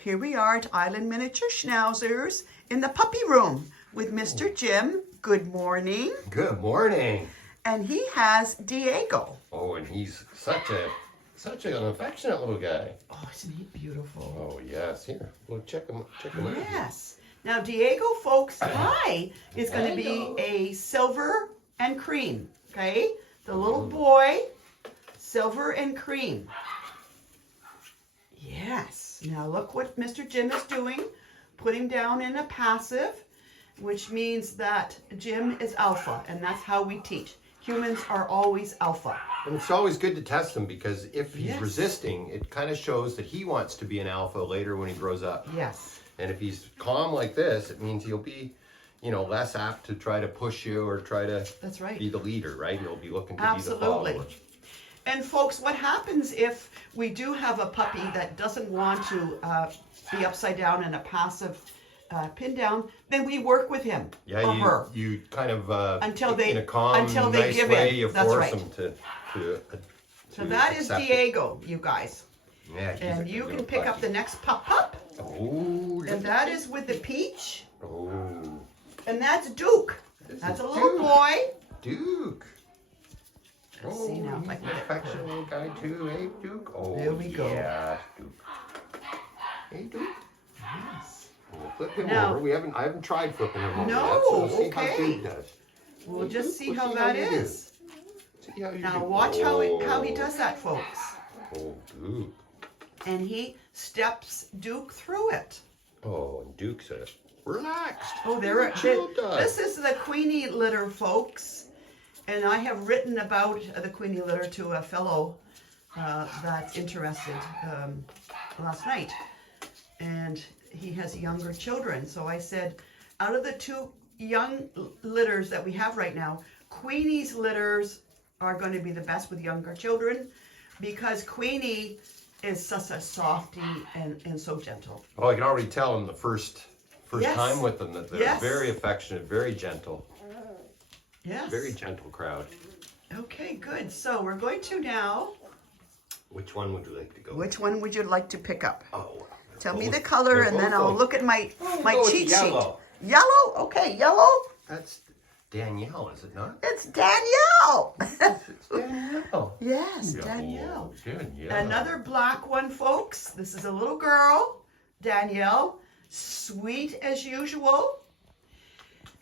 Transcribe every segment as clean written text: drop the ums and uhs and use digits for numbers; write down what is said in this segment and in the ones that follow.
Here we are at Island Miniature Schnauzers in the puppy room with Mr. Jim. Good morning. Good morning. And he has Diego. Oh, and he's such an affectionate little guy. Oh, isn't he beautiful? Oh, yes. Here, we'll check him out. Yes. Now, Diego, folks, is going to be a silver and cream, okay? The little boy, silver and cream. Yes. Now, look what Mr. Jim is doing. Put him down in a passive, which means that Jim is alpha, and that's how we teach. Humans are always alpha. And it's always good to test him because if he's resisting, it kind of shows that he wants to be an alpha later when he grows up. Yes. And if he's calm like this, it means he'll be, less apt to try to push you or try to be the leader, right? He'll be looking to be the follower. And folks, what happens if we do have a puppy that doesn't want to be upside down in a passive pin down, then we work with him or her. You kind of, until they, in a calm, nice give way, in. you That's force right. them to So that is Diego, you guys. Yeah, and you can pick up the next pup. Oh, and that is with the peach. Oh. And that's Duke. That's a little boy. Duke. Let's see now if I can get it. Affectionate little guy too, hey Duke? Oh, there we go. Yeah, Duke. Hey Duke. Yes. We'll flip him over. I haven't tried flipping him over yet, so we'll see how Duke does. We'll just see how that is. Now watch how he does that, folks. Oh, Duke. And he steps Duke through it. Oh, and Duke's relaxed. Oh, this is the Queenie litter, folks. And I have written about the Queenie litter to a fellow that's interested last night. And he has younger children. So I said, out of the two young litters that we have right now, Queenie's litters are going to be the best with younger children because Queenie is such a softie and so gentle. Oh, I can already tell in the first time with them that they're very affectionate, very gentle. Yes. Very gentle crowd. Okay, good. So we're going to now. Which one would you like to go? Which one would you like to pick up? Oh. Tell me the color and then I'll look at my cheat sheet. Yellow? Okay, yellow. That's Danielle, is it not? It's Danielle. It's Danielle. Yes, Danielle. Good, Another black one, folks. This is a little girl, Danielle. Sweet as usual.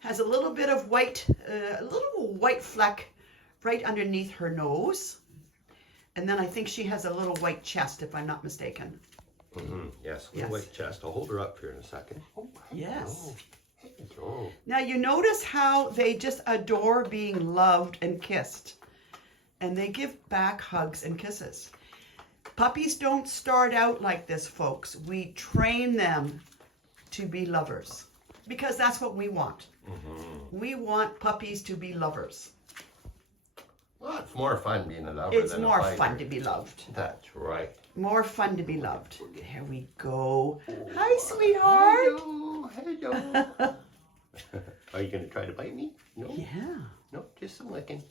Has a little bit of white, a little white fleck right underneath her nose. And then I think she has a little white chest, if I'm not mistaken. Mm-hmm. Yes, a little white chest. I'll hold her up here in a second. Oh, yes. Oh. Now you notice how they just adore being loved and kissed. And they give back hugs and kisses. Puppies don't start out like this, folks. We train them to be lovers because that's what we want. Mm-hmm. We want puppies to be lovers. Well, it's more fun being a lover It's than more a fighter. fun to be loved. That's right. More fun to be loved. There we go. Hi, sweetheart. Hello. Are you going to try to bite me? No? Yeah. No, just some licking.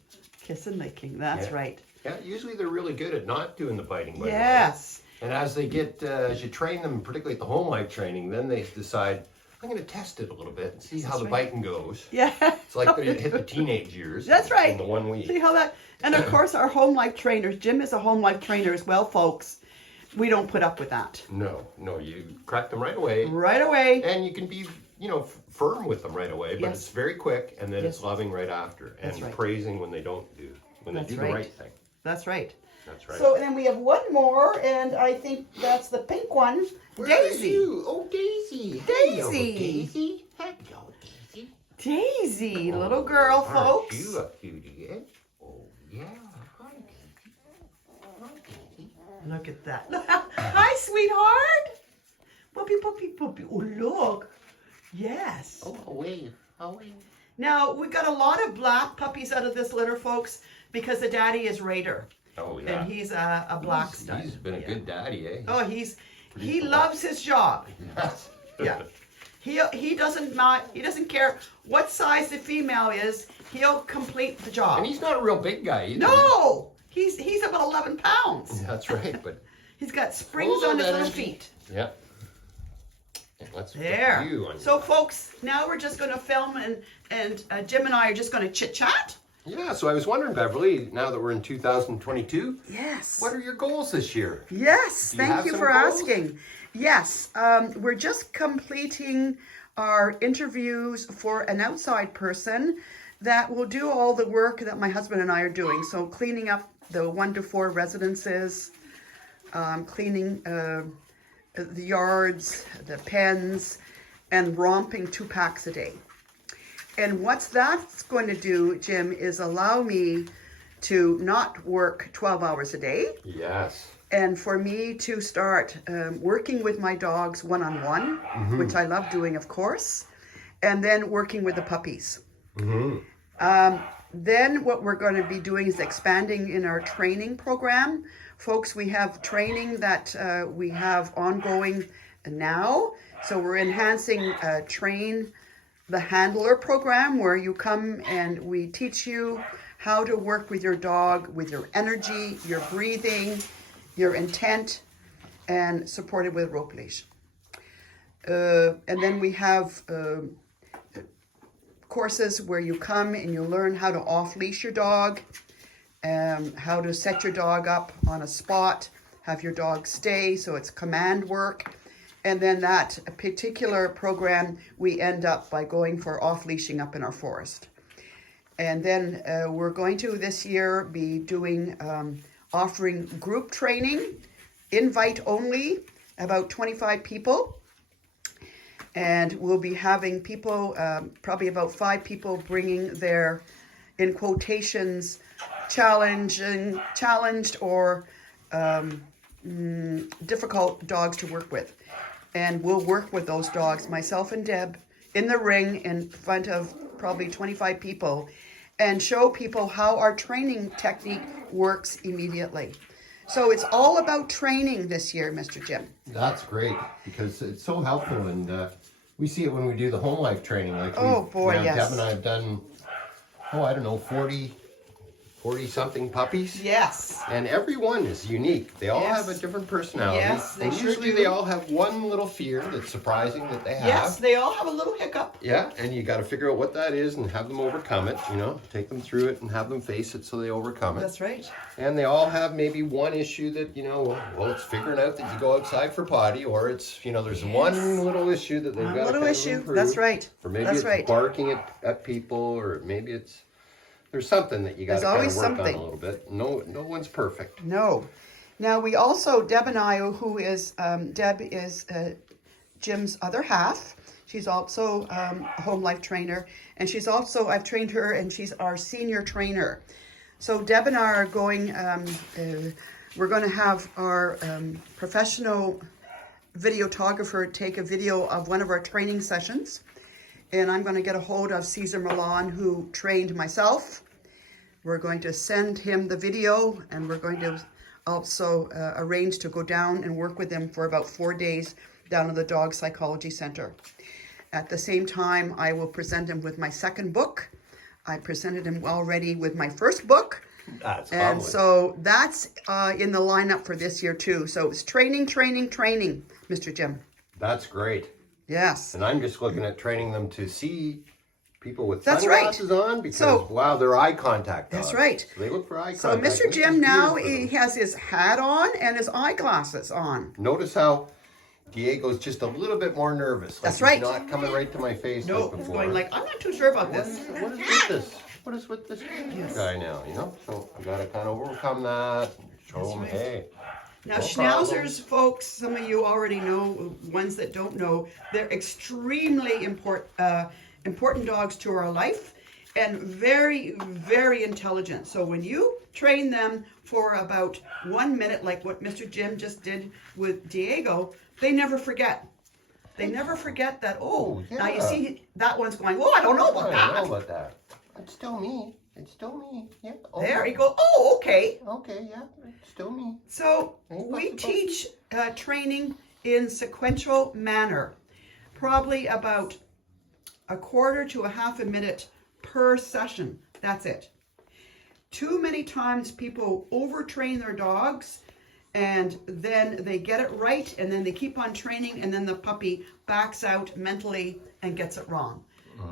Kiss and licking, that's right. Yeah, usually they're really good at not doing the biting. Yes. And as they get, as you train them, particularly at the home life training, then they decide, I'm going to test it a little bit and see how the biting goes. Yeah. It's like they hit the teenage years. That's right. In the 1 week. See how that, and of course our home life trainers, Jim is a home life trainer as well, folks. We don't put up with that. No, you crack them right away. Right away. And you can be, firm with them right away, but it's very quick, and then it's loving right after, and praising when they don't do, when they do the right thing. That's right. That's right. So then we have one more, and I think that's the pink one, Daisy. Oh, Daisy. Daisy. Hello, Daisy. Hello, Daisy. Daisy, little girl, folks. You a cutie, eh? Oh, yeah. Hi, Daisy. Hi, Daisy. Look at that. Hi, sweetheart. Puppy, puppy, puppy. Oh, look. Yes. Oh, wave. Oh, wave. Now, we got a lot of black puppies out of this litter, folks, because the daddy is Raider. Oh, yeah. And he's a black stud. He's been a good daddy, eh? Oh, he loves his job. Yes. Yeah. He doesn't care what size the female is. He'll complete the job. And he's not a real big guy either. No, he's about 11 pounds. That's right, but he's got springs on his little feet. Yeah. And let's there. put you on. So folks, now we're just going to film and Jim and I are just going to chit chat. Yeah, so I was wondering, Beverly, now that we're in 2022, yes, what are your goals this year? Yes, thank you for goals? asking. Yes, we're just completing our interviews for an outside person that will do all the work that my husband and I are doing. So cleaning up the 1 to 4 residences, cleaning the yards, the pens, and romping 2 packs a day. And what that's going to do, Jim, is allow me to not work 12 hours a day. Yes. And for me to start working with my dogs one-on-one, which I love doing, of course, and then working with the puppies. Then what we're going to be doing is expanding in our training program. Folks, we have training that we have ongoing now. So we're enhancing Train the Handler program, where you come and we teach you how to work with your dog, with your energy, your breathing, your intent, and supported with rope leash. And then we have courses where you come and you learn how to off-leash your dog, how to set your dog up on a spot, have your dog stay, so it's command work. And then that particular program, we end up by going for off-leashing up in our forest. And then we're going to this year be doing, offering group training, invite only, about 25 people. And we'll be having people, probably about 5 people bringing their, in quotations, challenged or difficult dogs to work with. And we'll work with those dogs, myself and Deb, in the ring in front of probably 25 people, and show people how our training technique works immediately. So it's all about training this year, Mr. Jim. That's great, because it's so helpful, and we see it when we do the home life training. Like yes. Deb and I have done, 40 something puppies. Yes. And every one is unique. They all have a different personality. Yes, they sure usually do. They all have one little fear that's surprising that they have. Yes, they all have a little hiccup. Yeah, and you got to figure out what that is and have them overcome it, take them through it and have them face it so they overcome it. That's right. And they all have maybe one issue that, it's figuring out that you go outside for potty, or it's, there's one little issue that they've got to kind of improve. That's right. Or maybe it's barking at people, or maybe there's something that you got to kind of work on a little bit. No one's perfect. No. Now we also, Deb and I, Deb is Jim's other half. She's also a home life trainer, and she's also, I've trained her, and she's our senior trainer. So Deb and I are going, we're going to have our professional videographer take a video of one of our training sessions. And I'm going to get a hold of Cesar Milan, who trained myself. We're going to send him the video, and we're going to also arrange to go down and work with him for about 4 days down at the Dog Psychology Center. At the same time, I will present him with my second book. I presented him already with my first book. And so that's in the lineup for this year too. So it's training, Mr. Jim. That's great. Yes. And I'm just looking at training them to see people with sunglasses on, because they're eye contact dogs. That's right. So they look for eye so contact. So Mr. Jim now, he has his hat on and his eyeglasses on. Notice how Diego's just a little bit more nervous. That's right. He's not coming right to my face like before. He's going like, I'm not too sure about this. What is with this? What is with this guy now, So I got to kind of overcome that and show him, hey. Now, Schnauzers, folks, some of you already know, ones that don't know, they're extremely important dogs to our life, and very, very intelligent. So when you train them for about 1 minute, like what Mr. Jim just did with Diego, they never forget. They never forget that, now you see that one's going, I don't know about that. I don't know about that. It's still me. It's still me. Yeah. Okay. There you go. Okay. Okay, yeah. It's still me. So we teach training in sequential manner. Probably about a quarter to a half a minute per session. That's it. Too many times people overtrain their dogs and then they get it right, and then they keep on training, and then the puppy backs out mentally and gets it wrong.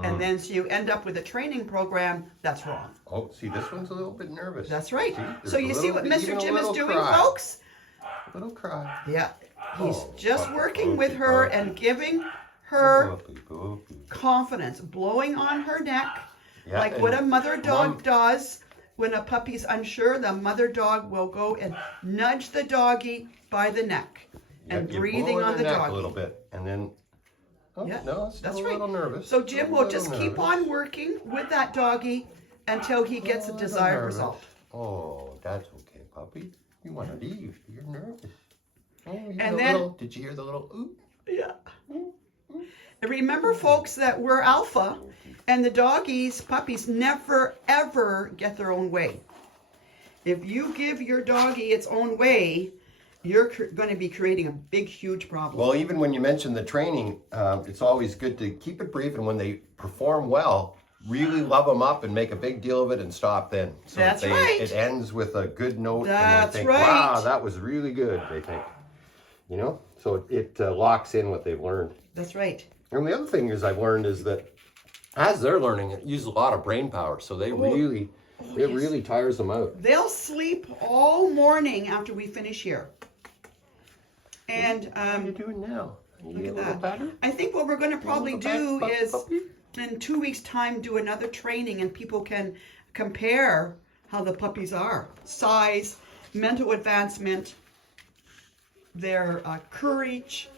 And then so you end up with a training program that's wrong. Oh, see, this one's a little bit nervous. That's right. See, So you see what Mr. Jim is doing, cry. folks? A little cry. Yeah. He's just puppy, working with puppy, her puppy. and giving her Puppy, puppy. confidence, blowing on her neck, Yeah, like and what a mother dog Mom- does. When a puppy's unsure, the mother dog will go and nudge the doggy by the neck and you breathing blow on the their neck doggy. a little bit, and then. Oh, Yeah, no, it's that's still a right. little nervous. So Jim Still a will little just keep nervous. on working with that doggy until he gets a Little desired nervous. result. Oh, that's okay, puppy. You want to leave? You're nervous. Oh, you And know, then- did you hear the little ooh? Yeah. And remember, folks, that we're alpha, and the doggies, puppies, never ever get their own way. If you give your doggy its own way, you're going to be creating a big, huge problem. Well, even when you mention the training, it's always good to keep it brief, and when they perform well, really love them up and make a big deal of it and stop then. So That's that right. It ends with a good note. That's and they think, right. wow, that was really good, they think. You know? So it locks in what they've learned. That's right. And the other thing is I've learned is that as they're learning, it uses a lot of brain power. So they really, it yes. really tires them out. They'll sleep all morning after we finish here. And What are you doing now? You look get at a little that. better? I think what we're going to probably do is Puppy? in 2 weeks' time do another training, and people can compare how the puppies are. Size, mental advancement, their courage,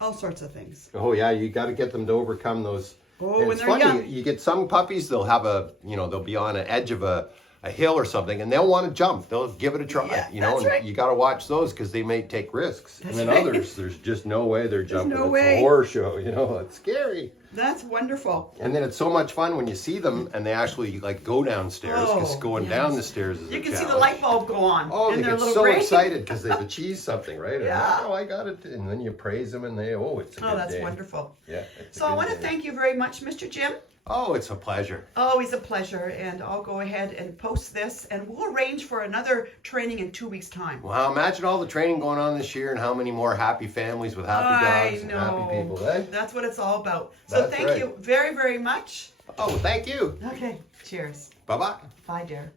all sorts of things. Oh yeah, you got to get them to overcome those. Oh, And when it's they're funny, young. you get some puppies, they'll have they'll be on an edge of a hill or something, and they'll want to jump. They'll give it a try, Yeah, you know. that's And right. you got to watch those because they may take risks. That's and then right. others, there's just no way they're jumping. no it's way. a horror show, you know. It's scary. That's wonderful. And then it's so much fun when you see them and they actually like go downstairs because Oh, going yes. down the stairs is You a can see the challenge. light bulb go on Oh, in they their get little so brain. excited because they've achieved something, right? Yeah. And, oh, I got it. And then you praise them and they, it's a good Oh, that's day. wonderful. Yeah. it's a So I good want to day. thank you very much, Mr. Jim. Oh, it's a pleasure. Always a pleasure, and I'll go ahead and post this, and we'll arrange for another training in 2 weeks' time. Wow, imagine all the training going on this year and how many more happy families with happy dogs and happy people, eh? That's what it's all about. So That's thank right. you very, very much. Oh, thank you. Okay, cheers. Bye-bye. Bye, dear.